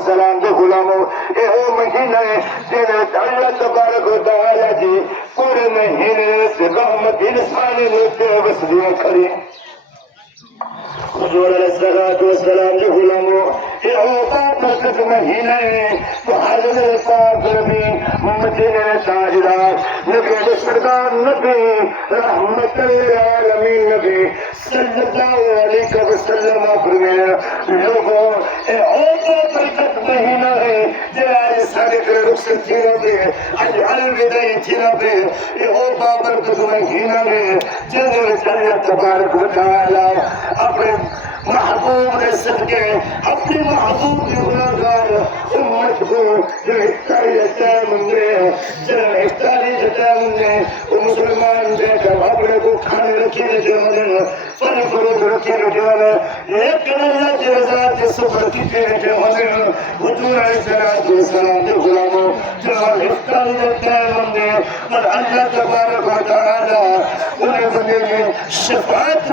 والسلام دے غلاموں یہ مہینہ ہے جنہیں اللہ تبارک و تعالیٰ جی پورے مہینے سے رحمت انسانی لیتے وسلیاں کھڑی حضور علیہ الصلوۃ والسلام دے غلاموں یہ ہوتا برکت مہینہ ہے تو حضرت پاک نبی مدینہ تاجدار نبی سرکار نبی رحمت للعالمین نبی صلی اللہ علیہ وسلم فرمایا لوگوں یہ ہوتا برکت مہینہ ہے جلال صادق رخصت تھیرا بے الوداعی تھیرا بے یہ ہوتا برکت مہینہ ہے جنہیں اللہ تبارک و تعالی اپنے محبوب نے صدقے اپنے محبوب کی گناہگار امت کو جو اختاری ٹائم نے جو اختاری ٹائم نے وہ مسلمان دے کر اپنے کو کھانے رکھنے جو مدن فن فروغ رکھنے جو مدن لیکن اللہ کی رضا کے سفر کی تیرے جو مدن حضور علیہ السلام دے غلاموں جو اختاری ٹائم نے اور اللہ تبارک و تعالی انہیں بنے میں شفاعت